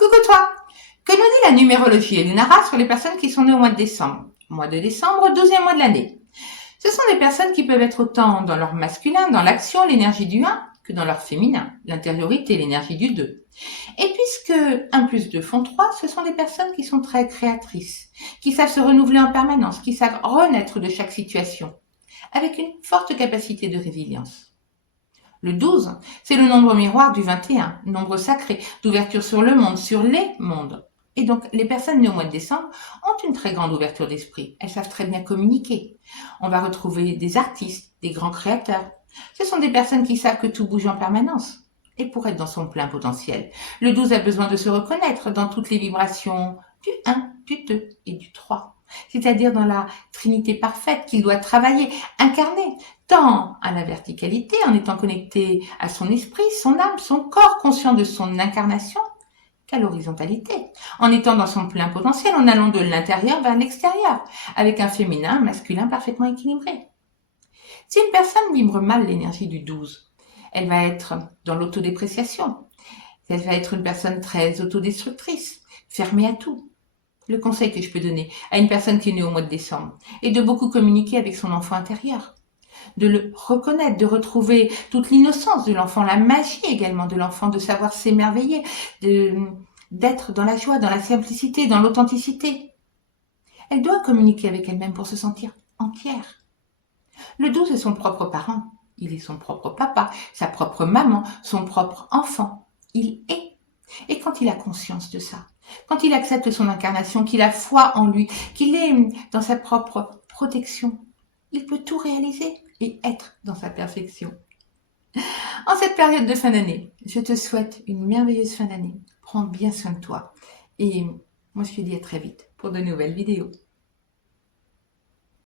Coucou toi! Que nous dit la numérologie et Lunara sur les personnes qui sont nées au mois de décembre? Mois de décembre, 12e mois de l'année. Ce sont des personnes qui peuvent être autant dans leur masculin, dans l'action, l'énergie du 1, que dans leur féminin, l'intériorité, l'énergie du 2. Et puisque 1 plus 2 font 3, ce sont des personnes qui sont très créatrices, qui savent se renouveler en permanence, qui savent renaître de chaque situation, avec une forte capacité de résilience. Le 12, c'est le nombre miroir du 21, nombre sacré, d'ouverture sur le monde, sur les mondes. Et donc, les personnes nées au mois de décembre ont une très grande ouverture d'esprit. Elles savent très bien communiquer. On va retrouver des artistes, des grands créateurs. Ce sont des personnes qui savent que tout bouge en permanence. Et pour être dans son plein potentiel, le 12 a besoin de se reconnaître dans toutes les vibrations du 1, du 2 et du 3. C'est-à-dire dans la trinité parfaite qu'il doit travailler, incarner, tant à la verticalité, en étant connecté à son esprit, son âme, son corps, conscient de son incarnation, qu'à l'horizontalité, en étant dans son plein potentiel, en allant de l'intérieur vers l'extérieur, avec un féminin, un masculin parfaitement équilibré. Si une personne vibre mal l'énergie du 12, elle va être dans l'autodépréciation, elle va être une personne très autodestructrice, fermée à tout. Le conseil que je peux donner à une personne qui est née au mois de décembre est de beaucoup communiquer avec son enfant intérieur, de le reconnaître, de retrouver toute l'innocence de l'enfant, la magie également de l'enfant, de savoir s'émerveiller, d'être dans la joie, dans la simplicité, dans l'authenticité. Elle doit communiquer avec elle-même pour se sentir entière. Le 12 est son propre parent, il est son propre papa, sa propre maman, son propre enfant. Il est. Et quand il a conscience de ça, quand il accepte son incarnation, qu'il a foi en lui, qu'il est dans sa propre protection, il peut tout réaliser et être dans sa perfection. En cette période de fin d'année, je te souhaite une merveilleuse fin d'année. Prends bien soin de toi. Et moi, je te dis à très vite pour de nouvelles vidéos.